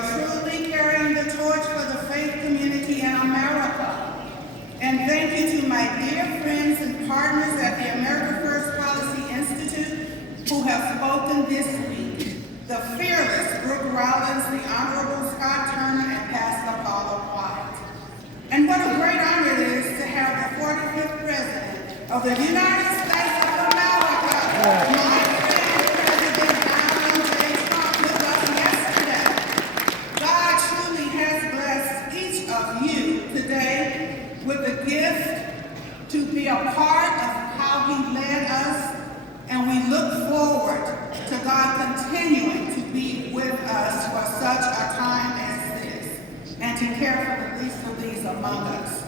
are truly carrying the torch for the faith community in America. And thank you to my dear friends and partners at the America First Policy Institute who have spoken this week. The fearless Brooke Rollins, the Honorable Scott Turner, and Pastor Paula White. And what a great honor it is to have the 45th President of the United States of America, my friend, President Donald J. Trump, with us yesterday. God truly has blessed each of you today with the gift to be a part of how He led us, and we look forward to God continuing to be with us for such a time as this, and to care for the least of these among us.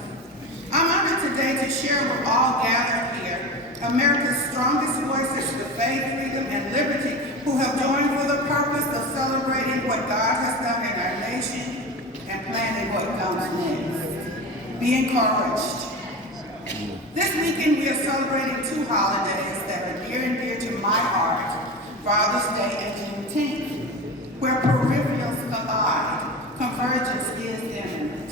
I'm honored today to share with all gathered here America's strongest voices for faith, freedom, and liberty who have joined for the purpose of celebrating what God has done in our nation and planning what comes next. Be encouraged. This weekend we are celebrating two holidays that are near and dear to my heart, Father's Day and Juneteenth, where peripherals collide, convergence is imminent.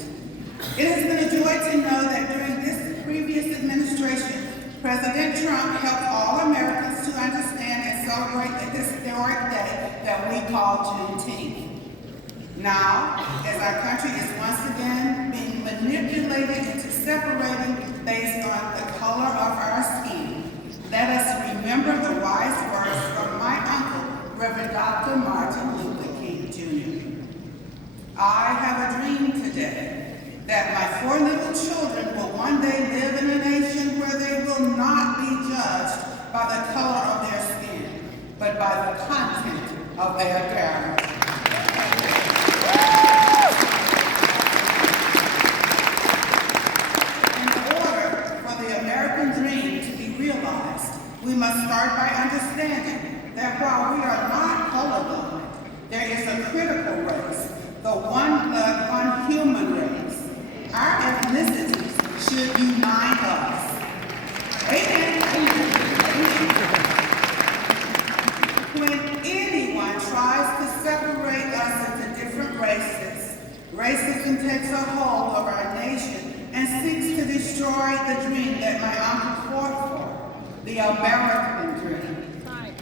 It has been a joy to know that during this previous administration, President Trump helped all Americans to understand and celebrate the historic day that we call Juneteenth. Now, as our country is once again being manipulated into separating based on the color of our skin, let us remember the wise words from my uncle, Reverend Dr. Martin Luther King, Jr. I have a dream today that my 4 little children will one day live in a nation where they will not be judged by the color of their skin, but by the content of their character. We must start by understanding that while we are not colorblind, there is a critical race, the one blood, one human race. Our ethnicities should unite us. Amen. When anyone tries to separate us into different races, racism takes a hold of our nation and seeks to destroy the dream that my uncle fought for. The American dream.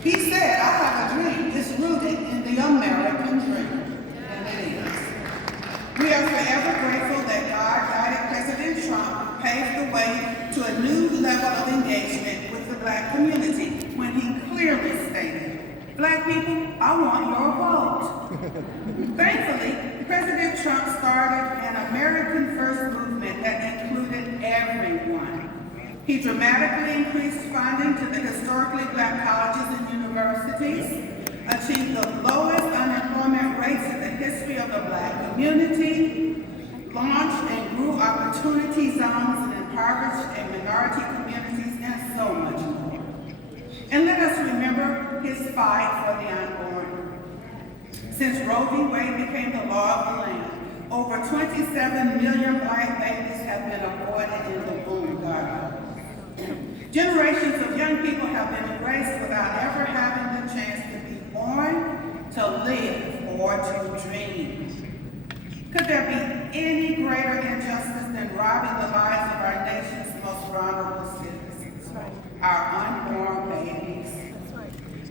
He said, I have a dream. It's rooted in the American dream. And it is. We are forever grateful that God guided President Trump, paved the way to a new level of engagement with the Black community when he clearly stated, Black people, I want your vote. Thankfully, President Trump started an American First movement that included everyone. He dramatically increased funding to the historically Black colleges and universities, achieved the lowest unemployment rates in the history of the Black community, launched and grew opportunity zones in impoverished and minority communities, and so much more. And let us remember his fight for the unborn. Since Roe v. Wade became the law of the land, over 27 million Black babies have been aborted in the womb, God. Generations of young people have been erased without ever having the chance to be born, to live, or to dream. Could there be any greater injustice than robbing the lives of our nation's most vulnerable citizens, our unborn babies?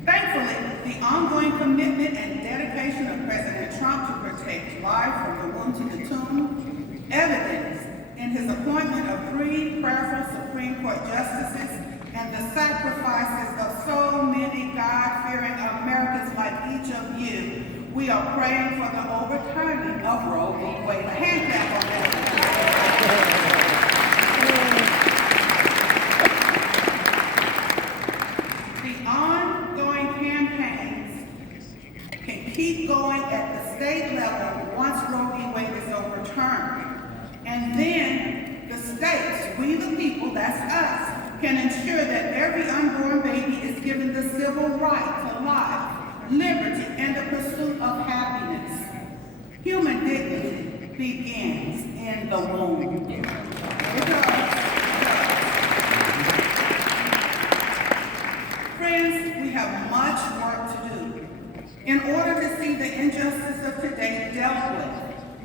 Thankfully, the ongoing commitment and dedication of President Trump to protect life from the womb to the tomb, evidenced in his appointment of 3 prayerful Supreme Court justices and the sacrifices of so many God-fearing Americans like each of you, we are praying for the overturning of Roe v. Wade. A hand clap on that. The ongoing campaigns can keep going at the state level once Roe v. Wade is overturned. And then the states, we the people, that's us, can ensure that every unborn baby is given the civil right to life, liberty, and the pursuit of happiness. Human dignity begins in the womb. It does. Friends, we have much work to do. In order to see the injustice of today dealt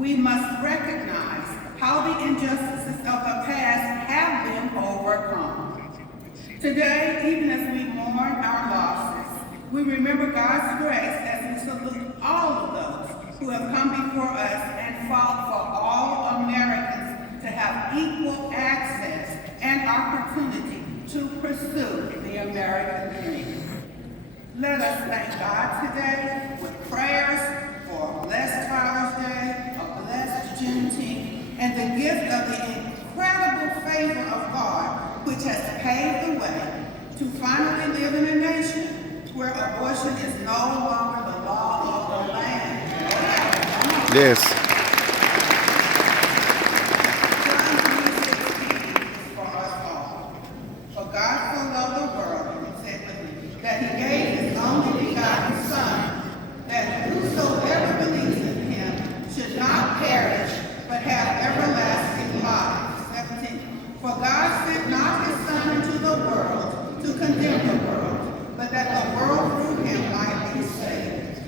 we must recognize how the injustices of the past have been overcome. Today, even as we mourn our losses, we remember God's grace as we salute all of those who have come before us and fought for all Americans to have equal access and opportunity to pursue the American dream. Let us thank God today with prayers for a blessed Father's Day, a blessed Juneteenth, and the gift of the incredible favor of God, which has paved the way to finally live in a nation where abortion is no longer the law of the land. Yes. John 3:16 is for us all. For God so loved the world, he said with me, that he gave his only begotten Son, that whosoever believes in him should not perish, but have everlasting life. 17. For God sent not his Son into the world to condemn the world, but that the world through him might be saved.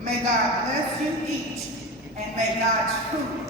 May God bless you each, and may God's truth